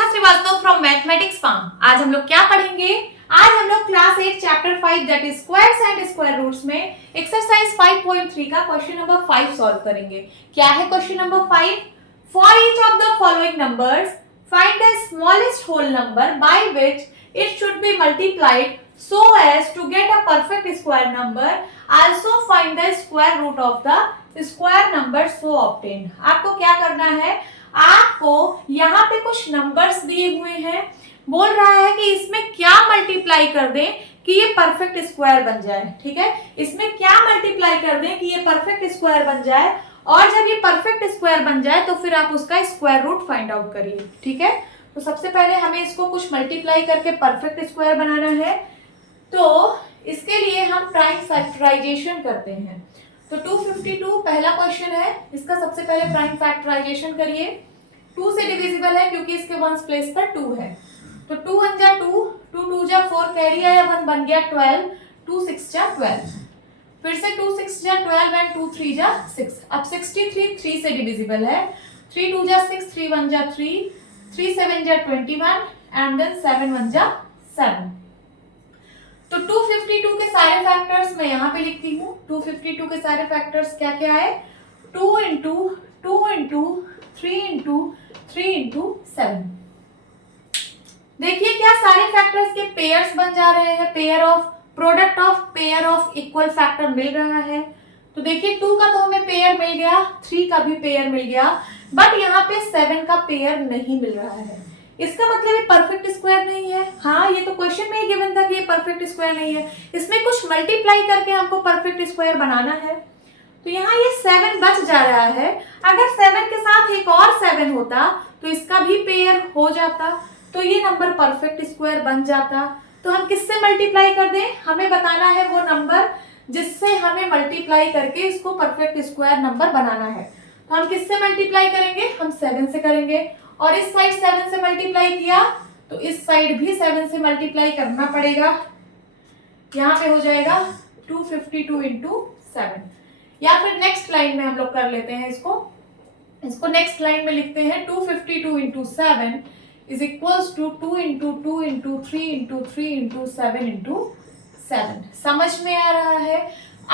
Shikha Srivastava from mathematics farm. आज हम लोग क्या पढ़ेंगे? आज हम लोग class 8 chapter 5 that is squares and square roots में एक्सरसाइज 5.3 का क्वेश्चन नंबर 5 सॉल्व करेंगे। क्या है question number 5? For each of the following numbers find the smallest whole number by which it should be multiplied so as to get a perfect square number. Also find the square root of the square number so obtained. आपको क्या करना है? आपको यहाँ पे कुछ numbers दिए हुए हैं, बोल रहा है कि इसमें क्या मल्टीप्लाई कर दें कि ये परफेक्ट स्क्वायर बन जाए। ठीक है, इसमें क्या मल्टीप्लाई कर दें कि ये परफेक्ट स्क्वायर बन जाए, और जब ये परफेक्ट स्क्वायर बन जाए तो फिर आप उसका स्क्वायर रूट फाइंड आउट करिए। ठीक है, तो सबसे पहले हमें इसको कुछ मल्टीप्लाई करके परफेक्ट स्क्वायर बनाना है। तो इसके लिए हम प्राइम फैक्टराइजेशन करते हैं। तो 252 पहला क्वेश्चन है, इसका सबसे पहले प्राइम फैक्टराइजेशन करिए। 2 से डिविजिबल है क्योंकि इसके वंस प्लेस पर 2 है। तो 2 1 जा 2, 2 2 जा 4, कैरी आया 1 बन गया 12, 2 6 जा 12, फिर से 2 6 जा 12 एंड 2 3 जा 6। अब 63 3 से डिविजिबल है। 3 2 जा 6, 3 1 जा 3, 3 7 जा 21 एंड देन 7 1 जा 7। तो 252 के सारे फैक्टर्स मैं यहाँ पे लिखती हूँ। 252 के सारे फैक्टर्स क्या क्या है? 2 इंटू 2 इंटू 3 इंटू 3 इंटू 7। देखिए क्या सारे फैक्टर्स के पेयर्स बन जा रहे हैं, pair of product of pair of equal factor मिल रहा है। तो देखिए 2 का तो हमें पेयर मिल गया, 3 का भी पेयर मिल गया, बट यहाँ पे 7 का पेयर नहीं मिल रहा है। इसका मतलब ये परफेक्ट स्क्वायर नहीं है। हाँ, ये तो क्वेश्चन में ही गिवन था कि ये परफेक्ट स्क्वायर नहीं है। इसमें कुछ मल्टीप्लाई करके हमको परफेक्ट स्क्वायर बनाना है। तो यहाँ ये 7 बच जा रहा है। अगर 7 के साथ एक और 7 होता तो इसका भी पेयर हो जाता, तो ये नंबर परफेक्ट स्क्वायर बन जाता। तो हम किससे मल्टीप्लाई कर दें? हमें बताना है वो नंबर जिससे हमें मल्टीप्लाई करके इसको परफेक्ट स्क्वायर नंबर बनाना है। तो हम किससे मल्टीप्लाई करेंगे? हम 7 से करेंगे, और इस साइड 7 से मल्टीप्लाई किया तो इस साइड भी 7 से मल्टीप्लाई करना पड़ेगा। यहाँ पे हो जाएगा 252 इंटू 7। या फिर नेक्स्ट लाइन में हम लोग कर लेते हैं इसको नेक्स्ट लाइन में लिखते हैं 252 into 7 is equals to 2 into 2 into 3 into 3 into 7 into 7। समझ में आ रहा है?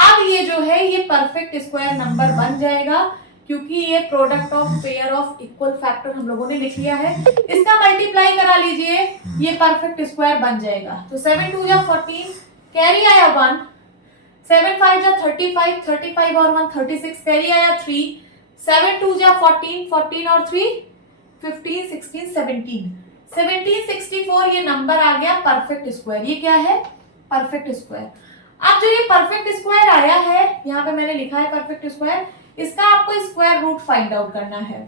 अब ये जो है ये परफेक्ट स्क्वायर नंबर बन जाएगा क्योंकि ये product of pair of equal factor हम लोगों ने लिख लिया है। इसका मल्टीप्लाई करा लीजिए, ये परफेक्ट स्क्वायर बन जाएगा। तो 7 2 जा 14, कैरी आया 1, 7 5 जा 35, 35 और 1 36, कैरी आया 3, 7 2 जा 14, 14 और 3 15 16 17, 17 64 ये नंबर आ गया परफेक्ट स्क्वायर। ये क्या है? Perfect square. अब जो ये परफेक्ट स्क्वायर आया है, यहाँ पे मैंने लिखा है परफेक्ट स्क्वायर, इसका आपको स्क्वायर रूट फाइंड आउट करना है।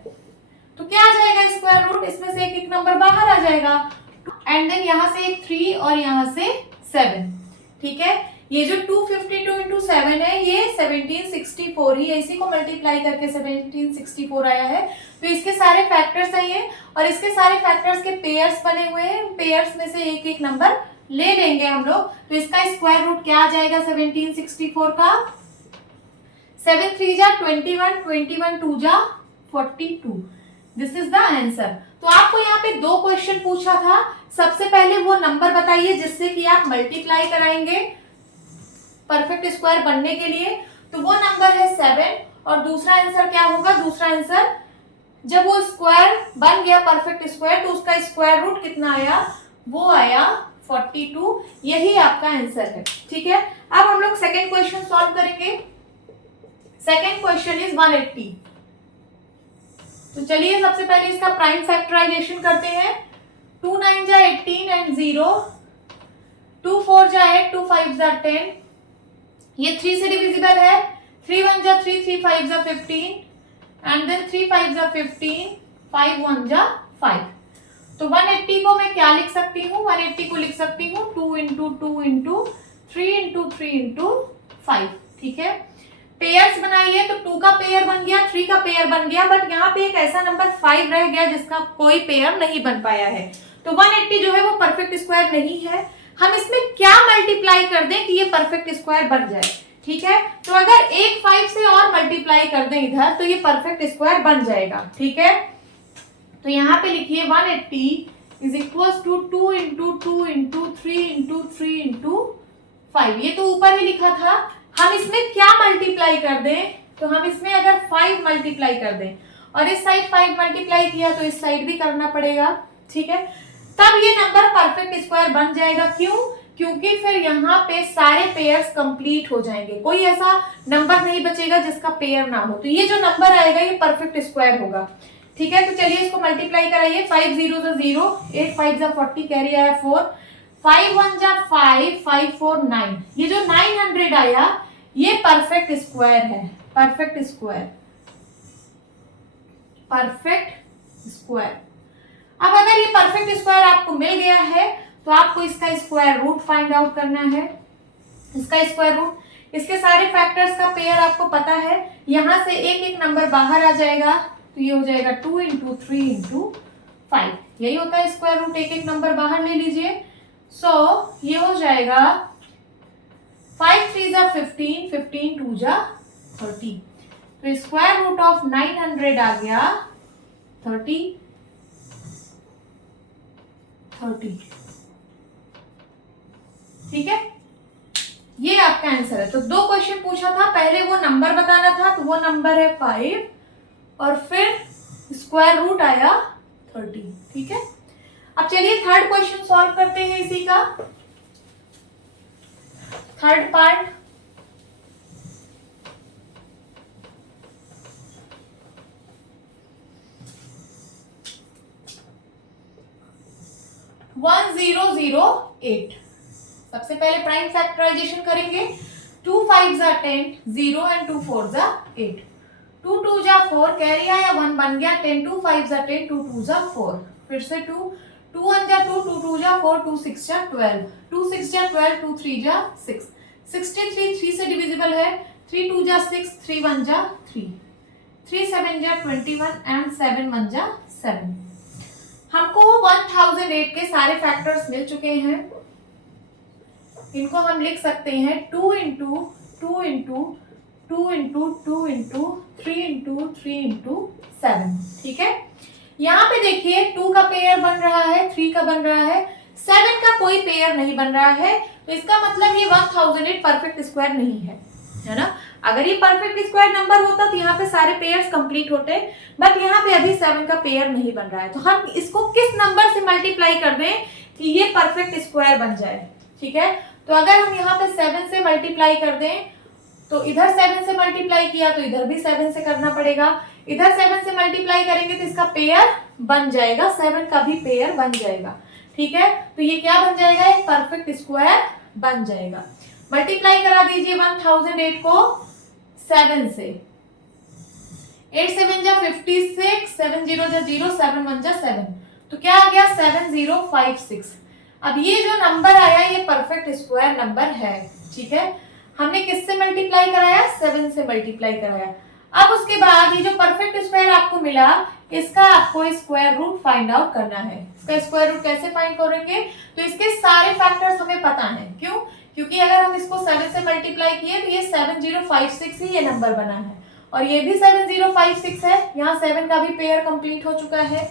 तो क्या आ जाएगा स्क्वायर रूट? इसमें से एक एक नंबर बाहर आ जाएगा, एंड देन यहाँ से एक 3 और यहाँ से 7। ठीक है, ये जो 252 इंटू 7 है ये 1764 ही है, इसी को मल्टीप्लाई करके 1764 आया है। तो इसके सारे फैक्टर्स है ये, और इसके सारे फैक्टर्स के पेयर्स बने हुए हैं। पेयर्स में से एक एक नंबर ले लेंगे हम लोग। तो इसका स्क्वायर रूट क्या आ जाएगा 1764 का? 7 3 जा 21, 21 2 जा 42। This is the answer. तो आपको यहाँ पे 2 क्वेश्चन पूछा था। सबसे पहले वो नंबर बताइए जिससे कि आप मल्टीप्लाई कराएंगे परफेक्ट स्क्वायर बनने के लिए। तो वो नंबर है 7, और दूसरा आंसर क्या होगा? दूसरा आंसर जब वो स्क्वायर बन गया परफेक्ट स्क्वायर तो उसका स्क्वायर रूट कितना आया? वो आया 42। यही आपका आंसर है। ठीक है, अब हम लोग सेकेंड क्वेश्चन सॉल्व करेंगे। Second question is 180। तो चलिए सबसे पहले इसका प्राइम फैक्टराइजेशन करते हैं। 2 9 जा 18 एंड 0, 2 4 जा 8, 2 5 जा 10। ये 3 से डिविजिबल है। 3 1 जा 3, 3 5 जा 15 एंड देन 3 5 जा 15, 5 1 जा 5। तो 180 को मैं क्या लिख सकती हूँ? 180 को लिख सकती हूँ 2 इंटू 2 इंटू 3 इंटू 3 इंटू 5। ठीक है, पेयर्स बनाइए। तो 2 का पेयर बन गया, 3 का पेयर बन गया, बट यहाँ पे एक ऐसा नंबर 5 रह गया जिसका कोई पेयर नहीं बन पाया है। तो 180 जो है वो परफेक्ट स्क्वायर नहीं है। हम इसमें क्या मल्टीप्लाई कर दें कि ये परफेक्ट स्क्वायर बन जाए? ठीक है, तो अगर एक 5 से और मल्टीप्लाई कर दें इधर तो ये परफेक्ट स्क्वायर बन जाएगा। ठीक है, तो यहाँ पे लिखिए 180 is equal to 2 into 2 into 3 into 3 into 5। ये तो ऊपर ही लिखा था, हम इसमें क्या मल्टीप्लाई कर दें, तो हम इसमें अगर 5 मल्टीप्लाई कर दें और इस साइड 5 मल्टीप्लाई किया तो इस साइड भी करना पड़ेगा, ठीक है, तब ये नंबर परफेक्ट स्क्वायर बन जाएगा। क्यों? क्योंकि फिर यहाँ पे सारे पेयर्स कंप्लीट हो जाएंगे, कोई ऐसा नंबर नहीं बचेगा जिसका पेयर ना हो, तो ये जो नंबर आएगा ये परफेक्ट स्क्वायर होगा, ठीक है। तो चलिए इसको मल्टीप्लाई कराइए, 5 0 0, 8 5 40, कैरी आया 4, 5 1 5, 5 4 9, ये जो 900 आया ये परफेक्ट स्क्वायर है, परफेक्ट स्क्वायर, परफेक्ट स्क्वायर। अब अगर ये परफेक्ट स्क्वायर आपको मिल गया है तो आपको इसका स्क्वायर रूट फाइंड आउट करना है, इसका स्क्वायर रूट, इसके सारे फैक्टर्स का पेयर आपको पता है, यहां से एक एक नंबर बाहर आ जाएगा, तो ये हो जाएगा 2 इंटू 3 इंटू 5, यही होता है स्क्वायर रूट, एक एक नंबर बाहर ले लीजिए। सो ये हो जाएगा 5 3 जा 15, 15 2 जा 30, तो स्क्वायर रूट ऑफ 900 आ गया 30, ठीक है, ये आपका आंसर है। तो दो क्वेश्चन पूछा था, पहले वो नंबर बताना था, तो वो नंबर है 5 और फिर स्क्वायर रूट आया 30, ठीक है। अब चलिए थर्ड क्वेश्चन सॉल्व करते हैं इसी का, थर्ड पार्ट। वन 1008, सबसे पहले प्राइम फैक्टराइजेशन करेंगे, 2 5 जा 10, 0 एंड 2 4 जा 8, 2 2 जा 4, कैरी आया 1 बन गया 10, 2 5 जा 10, 2 2 जा 4, फिर से 2 2 1 जा 2, 2 2 जा 4, 2 6 जा 12, 2 6 जा 12, 2 3 जा 6, 63 3 से डिविजिबल है, 3 2 जा 6, 3 1 जा 3, 3 7 जा 21 एंड 7 1 जा 7। हमको 1008 के सारे फैक्टर्स मिल चुके हैं, इनको हम लिख सकते हैं 2 into 2 into 2 into 2 into 3 into 3 into 7, ठीक है। यहाँ पे देखिए 2 का पेयर बन रहा है, 3 का बन रहा है, 7 का कोई पेयर नहीं बन रहा है, तो इसका मतलब ये 1008 परफेक्ट स्क्वायर नहीं है ना। अगर ये परफेक्ट स्क्वायर नंबर होता तो यहाँ पे सारे पेयर्स कंप्लीट होते, बट यहाँ पे अभी 7 का पेयर नहीं बन रहा है, तो हम इसको किस नंबर से मल्टीप्लाई कर दें कि ये परफेक्ट स्क्वायर बन जाए, ठीक है। तो अगर हम यहाँ पे 7 से मल्टीप्लाई कर दें, तो इधर 7 से मल्टीप्लाई किया तो इधर भी 7 से करना पड़ेगा, इधर 7 से मल्टीप्लाई करेंगे तो इसका पेयर बन जाएगा, 7 का भी पेयर बन जाएगा, ठीक है। तो ये क्या बन जाएगा, एक परफेक्ट स्क्वायर बन जाएगा। मल्टीप्लाई करा दीजिए 1008 को 7 से, 8 7 जा 56, 7 0 जा 0, 7 1 जा 7, तो क्या आ गया 7056। अब ये जो नंबर आया ये परफेक्ट स्क्वायर नंबर है, ठीक है। हमने किससे मल्टीप्लाई कराया, 7 से मल्टीप्लाई कराया। अब उसके बाद ये जो परफेक्ट स्क्वायर आपको मिला, इसका आपको स्क्वायर रूट फाइंड आउट करना है। इसका स्क्वायर रूट कैसे फाइंड करेंगे, तो इसके सारे फैक्टर्स हमें पता है, क्यों, क्योंकि अगर हम इसको 7 से मल्टीप्लाई किए तो ये 7056 ही ये नंबर बना है, और ये भी 7056 है, यहाँ 7 का भी पेयर कंप्लीट हो चुका है,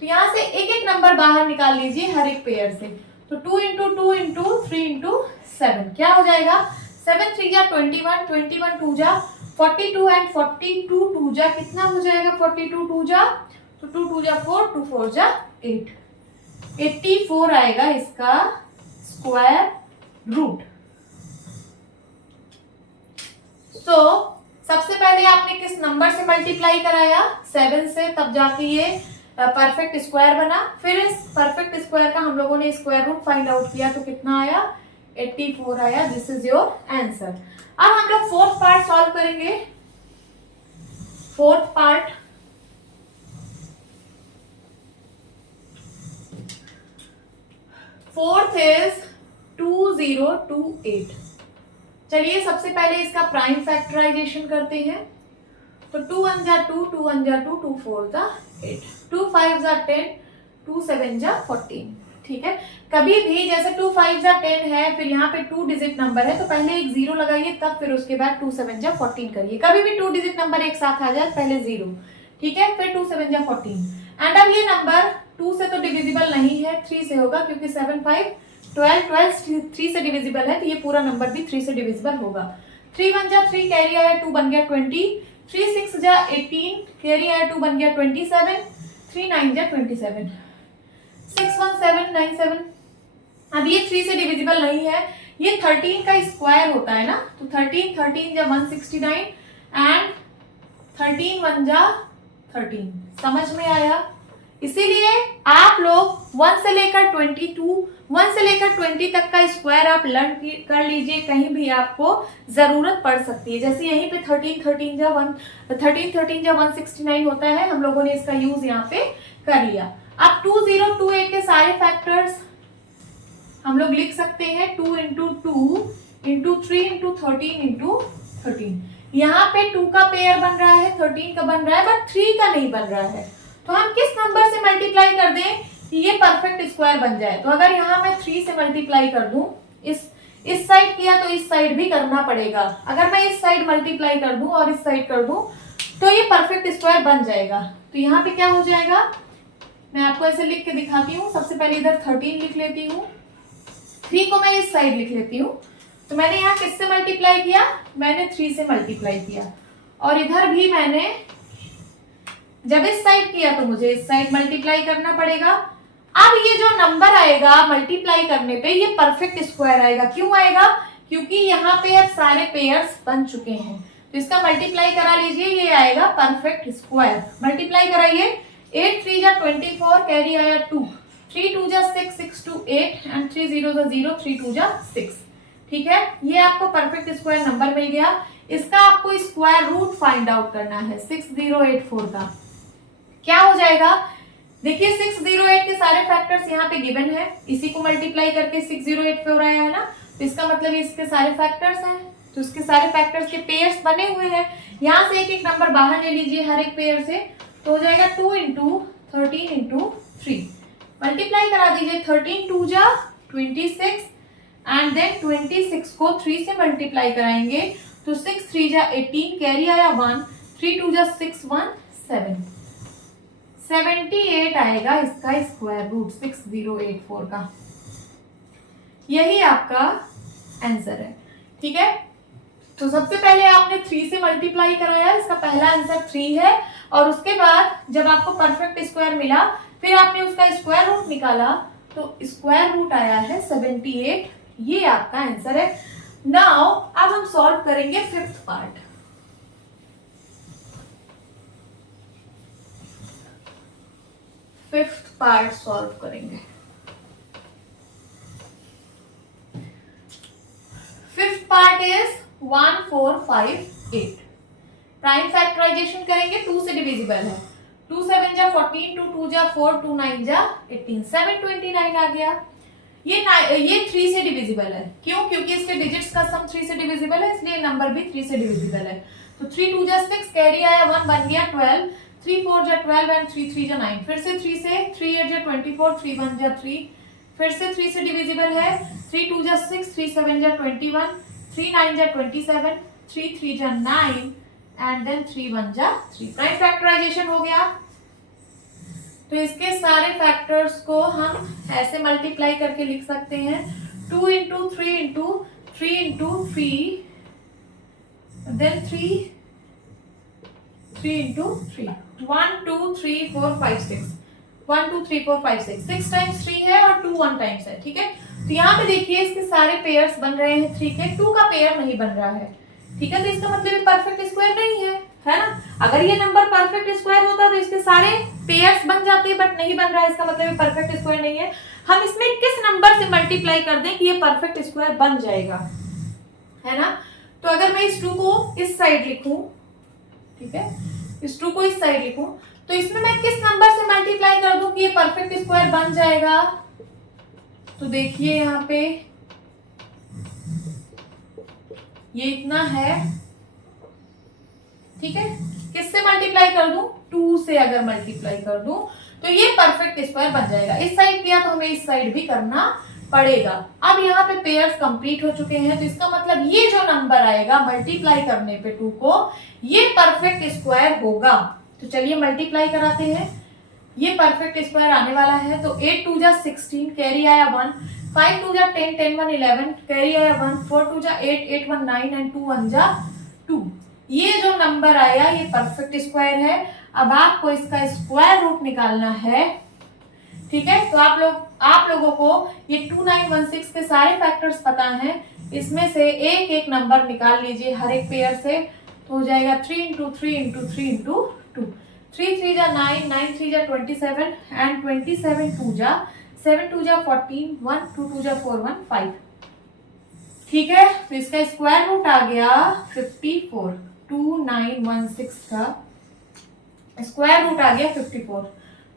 तो यहाँ से एक एक नंबर बाहर निकाल लीजिए हर एक पेयर से, तो 2 इंटू 2 इंटू 3 इंटू 7 क्या हो जाएगा, 7 3 जा 21, 21 2 जा 42 एंड 42 2 जा कितना हो जाएगा, 42 2 जा, तो 2 2 जा 4, 2 4 जा 8, 84 आएगा इसका स्क्वायर रूट। तो सबसे पहले आपने किस नंबर से मल्टीप्लाई कराया, 7 से, तब जाके ये परफेक्ट स्क्वायर बना, फिर इस परफेक्ट स्क्वायर का हम लोगों ने स्क्वायर रूट फाइंड आउट किया, तो कितना आया, 84 आया। This is your answer. अब हम लोग फोर्थ पार्ट सॉल्व करेंगे। Fourth part, fourth is 2028। चलिए सबसे पहले इसका प्राइम फैक्टराइजेशन करते हैं, तो 2 1 जा 2, 2 1 जा 2, 2 4 जा 8, 2 5 जा 10, 2 7 जा 14, ठीक है। कभी भी जैसे 2 5 जा 10 है, फिर यहाँ पे 2 डिजिट नंबर है, तो पहले एक 0 लगाइए, तब फिर उसके बाद 2 7 जा 14 करिए। कभी भी 2 डिजिट नंबर एक साथ आ जाए, पहले 0, ठीक है, फिर 2 7 जा 14, एंड अब ये नंबर 2 से तो डिविजिबल नहीं है, 3 से होगा, क्योंकि 7 5 12 12 3 से डिविजिबल है, तो ये पूरा नंबर भी 3 से डिविजिबल होगा। 3 1 जा 3 कैरी आया 2 बन गया 20, 3 6 जा 18 कैरी आया 2 बन गया 27, 3 9 जा 27, 6 1 7 9 7। अब ये 3 से डिविजिबल नहीं है, ये 13 का स्क्वायर होता है ना, तो 13 13 जा 169 एंड 13 1 जा 13। समझ में आया? इसीलिए आप लोग 1 से लेकर 22, 1 से लेकर 20 तक का स्क्वायर आप लर्न कर लीजिए, कहीं भी आपको जरूरत पड़ सकती है। जैसे यहीं पे 13 13 जा 169 होता है, हम लोगों ने इसका यूज यहाँ पे कर लिया। अब 2028 के सारे फैक्टर्स हम लोग लिख सकते हैं 2 इंटू 2 इंटू 3 इंटू 13 इंटू 13। यहाँ पे 2 का पेयर बन रहा है, 13 का बन रहा है, बट 3 का नहीं बन रहा है। तो हम किस नंबर से मल्टीप्लाई कर दें कि ये परफेक्ट स्क्वायर बन जाए? तो अगर यहाँ मैं 3 से मल्टीप्लाई कर दूं, इस साइड किया तो इस साइड भी करना पड़ेगा। अगर मैं इस साइड मल्टीप्लाई कर दूं और इस साइड कर दूं तो ये परफेक्ट स्क्वायर बन जाएगा। तो यहाँ पे क्या हो जाएगा, मैं आपको ऐसे लिख के दिखाती हूँ। सबसे पहले इधर 13 लिख लेती हूँ, 3 को मैं इस साइड लिख लेती हूँ। तो मैंने यहाँ किससे मल्टीप्लाई किया? मैंने 3 से मल्टीप्लाई किया। और इधर भी मैंने जब इस साइड किया तो मुझे इस साइड मल्टीप्लाई करना पड़ेगा। अब ये जो नंबर आएगा मल्टीप्लाई करने पे ये परफेक्ट स्क्वायर आएगा। क्यों आएगा? क्योंकि यहाँ पे अब सारे पेयर्स बन चुके हैं, तो इसका मल्टीप्लाई करा लीजिए, ये आएगा परफेक्ट स्क्वायर। मल्टीप्लाई कराइए, 8 3 जा 24 कैरी आया 2, 3 2 जा 6 6 2 8 एंड 3 0 जा 0 3 2 जा 6। ठीक है, ये आपको परफेक्ट स्क्वायर नंबर मिल गया। इसका आपको स्क्वायर रूट फाइंड आउट करना है 6084 का। क्या हो जाएगा? देखिए 608 के सारे फैक्टर्स यहाँ पे गिवन है, इसी को मल्टीप्लाई करके 608 आया है ना, तो इसका मतलब इसके सारे फैक्टर्स हैं, तो इसके सारे फैक्टर्स के पेयर्स बने हुए हैं। यहाँ से एक एक नंबर बाहर ले लीजिए हर एक पेयर से, तो हो जाएगा 2 इंटू 13 इंटू 3। मल्टीप्लाई करा दीजिए, 13 2 जा 26 एंड देन 26 को 3 से मल्टीप्लाई कराएंगे तो 6 3 जा 18 कैरी आया 1, 3 2 जा 6 1 7, 78 आएगा इसका स्क्वायर रूट 6084 का। यही आपका आंसर है। ठीक है, तो सबसे पहले आपने 3 से मल्टीप्लाई कराया, इसका पहला आंसर 3 है। और उसके बाद जब आपको परफेक्ट स्क्वायर मिला, फिर आपने उसका स्क्वायर रूट निकाला, तो स्क्वायर रूट आया है 78। ये आपका आंसर है। नाउ अब हम सॉल्व करेंगे 5th part. Fifth part solve करेंगे। Fifth part is 1458। Prime factorization करेंगे, 2 से डिविजिबल है। 2 7 जा 14, 2 2 जा 4, 2 9 जा 18, 729 आ गया। ये 3 से डिविजिबल है। क्यों? क्योंकि इसके डिजिट्स का सम 3 से डिविजिबल है, इसलिए नंबर भी 3 से डिविजिबल है। तो 3 2 जा 6 कैरी आया 1 बन गया 12, 3 4 जा 12 एंड 3 3 जा 9। फिर से 3 से 3 8 जा 24, 3 1 जा 3, फिर से 3 से डिविजिबल है। 3 2 जा 6, 3 7 जा 21, 3 9 जा 27, 3 3 जा 9 एंड देन 3 1 जा 3। प्राइम फैक्टराइजेशन हो गया। तो इसके सारे फैक्टर्स को हम ऐसे मल्टीप्लाई करके लिख सकते हैं, 2 into 3 into 3 into 3 then 3 into 3, 1 2 3 4 5 6, 1 2 3 4 5 6, 6 times 3 है और 2 1 टाइम्स है। ठीक है, तो यहाँ पे देखिए इसके सारे पेयर्स बन रहे हैं 3 के, 2 का पेयर नहीं बन रहा है। ठीक है, तो इसका मतलब ये परफेक्ट स्क्वायर नहीं है ना। अगर ये नंबर परफेक्ट स्क्वायर होता तो इसके सारे पेयर्स बन जाते, बट नहीं बन रहा है, इसका मतलब ये परफेक्ट स्क्वायर नहीं है। हम इसमें किस नंबर से मल्टीप्लाई कर दें कि ये परफेक्ट स्क्वायर बन जाएगा, है ना। तो अगर मैं इस 2 को इस साइड लिखूं, ठीक है, इस 2 को इस साइड लिखूं, तो इसमें मैं किस नंबर से मल्टीप्लाई कर दूं कि ये परफेक्ट स्क्वायर बन जाएगा। तो देखिए यहाँ पे ये इतना है, ठीक है, किससे मल्टीप्लाई कर दूं? 2 से अगर मल्टीप्लाई कर दूं तो ये परफेक्ट स्क्वायर बन जाएगा। इस साइड किया तो हमें इस साइड भी करना पड़ेगा। अब यहाँ पे पेयर्स कंप्लीट हो चुके हैं, तो इसका मतलब ये जो नंबर आएगा मल्टीप्लाई करने पे 2 को, ये परफेक्ट स्क्वायर होगा। तो चलिए मल्टीप्लाई कराते हैं। ये परफेक्ट स्क्वायर आने वाला है। तो 8 2 जा 16, कैरी आया 1, 5 2 जा 10, 10 1 11, कैरी आया 1, 4 2 जा 8, 8 1 9 एंड 2 1 जा 2। ये जो नंबर आया ये परफेक्ट स्क्वायर है। अब आपको इसका स्क्वायर रूट निकालना है, ठीक है। तो आप लोगों को ये 2916 के सारे फैक्टर्स पता हैं, इसमें से एक एक नंबर निकाल लीजिए हर एक पेयर से। तो हो जाएगा 3 इंटू 3 इंटू 3 इंटू 2, 3 3 जा 9, 9 3 जा 27 एंड 27 2 जा 7 2 जा 14, 1 2 2 जा 4 1 5, ठीक है। तो इसका स्क्वायर रूट आ गया 54। 2916 का स्क्वायर रूट आ गया 54।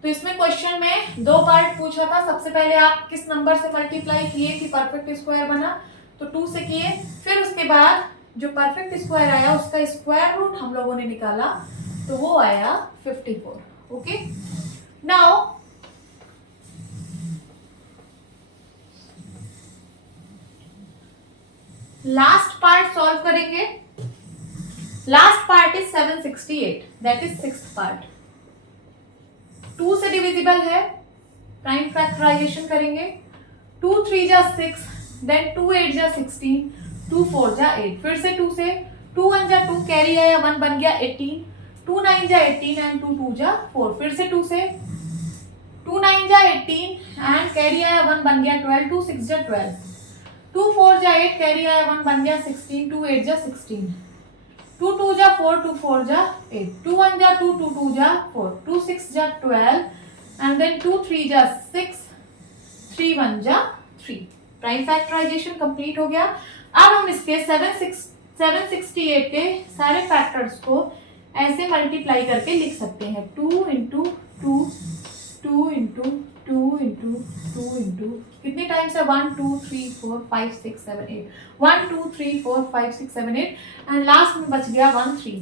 तो इसमें क्वेश्चन में दो पार्ट पूछा था। सबसे पहले आप किस नंबर से मल्टीप्लाई किए कि परफेक्ट स्क्वायर बना, तो 2 से किए। फिर उसके बाद जो परफेक्ट स्क्वायर आया उसका स्क्वायर रूट हम लोगों ने निकाला, तो वो आया 54। Okay, now last part solve करेंगे। Last part is 768, that is sixth part. 2 से डिविजिबल है, प्राइम फैक्टराइजेशन करेंगे। 2 3 जा 6, देन 2 8 जा 16, 2 4 जा 8, फिर से 2 से 2 1 जा 2, कैरी आया 1 बन गया 18, 2 9 जा 18 एंड 2 2 जा 4, फिर से 2 से 2 9 जा 18 एंड कैरी आया 1 बन गया 12, 2 6 जा 12, 2 4 जा 8, कैरी आया 1 बन गया 16, 2 8 जा 16, 2 2 जा 4, 2 4 जा 8, 2 1 जा 2, 2 2 जा 4, 2 6 जा 12 एंड देन 2 3 जा 6, 3 1 जा 3। प्राइम फैक्टराइजेशन कंप्लीट हो गया। अब हम इसके 768 के सारे फैक्टर्स को ऐसे मल्टीप्लाई करके लिख सकते हैं। 2 इंटू 2, 2 इंटू 2 इंटू 2 इंटू कितने टाइम्स है 1 2 3 4 5 6 7 8, 1 2 3 4 5 6 7 8 एंड लास्ट में बच गया 1 3।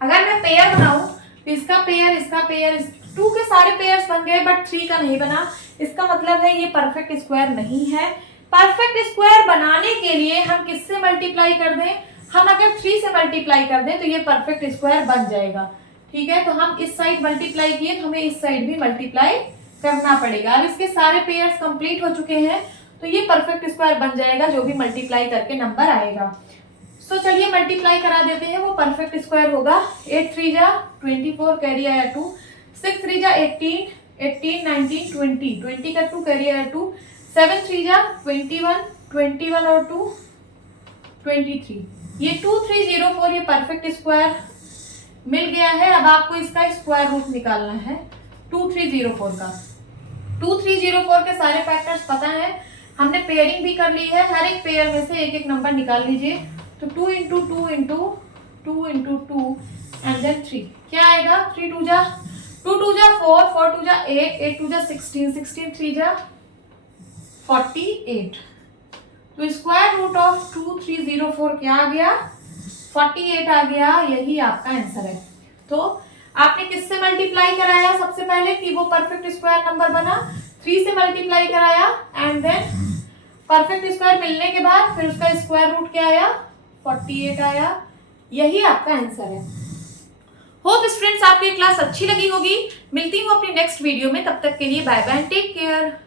अगर मैं पेयर बनाऊं तो इसका पेयर 2 के सारे पेयर्स बन गए बट 3 का नहीं बना। इसका मतलब है ये परफेक्ट स्क्वायर नहीं है। परफेक्ट स्क्वायर बनाने के लिए हम किससे मल्टीप्लाई कर दें, हम अगर 3 से मल्टीप्लाई कर दें तो ये परफेक्ट स्क्वायर बन जाएगा, ठीक है। तो हम इस साइड मल्टीप्लाई किए तो हमें इस साइड भी मल्टीप्लाई करना पड़ेगा। अब इसके सारे पेयर्स कंप्लीट हो चुके हैं तो ये परफेक्ट स्क्वायर बन जाएगा जो भी मल्टीप्लाई करके नंबर आएगा। सो चलिए मल्टीप्लाई करा देते हैं, वो परफेक्ट स्क्वायर होगा। 8 3 जा 24, कैरी आया 2, 6 3 जा 18, 18 19 20, 20 का 2 कैरी आया 2, 7 3 जा 21, 21 और 2 23। ये 2304 ये परफेक्ट स्क्वायर मिल गया है। अब आपको इसका स्क्वायर रूट निकालना है 2304 का। 2304 के सारे फैक्टर्स पता है, हमने पेयरिंग भी कर ली है। हर एक पेयर में से एक एक नंबर निकाल लीजिए। तो 2 into 2 into 2 into 2 and then 3, क्या आएगा 3 2 जा 2 2 जा 4, 4 2 जा 8, 8 2 जा 16, 16 3 जा 48। तो स्क्वायर रूट ऑफ 2304 क्या आ गया 48 आ गया। यही आपका आंसर है। तो आपने किससे मल्टीप्लाई कराया, सबसे पहले कि वो परफेक्ट स्क्वायर नंबर बना, 3 से मल्टीप्लाई कराया एंड देन परफेक्ट स्क्वायर मिलने के बाद फिर उसका स्क्वायर रूट क्या आया 48 आया। यही आपका आंसर है। होप स्टूडेंट्स आपको ये क्लास अच्छी लगी होगी। मिलती हूँ अपनी नेक्स्ट वीडियो में, तब तक के लिए बाय बाय, टेक केयर।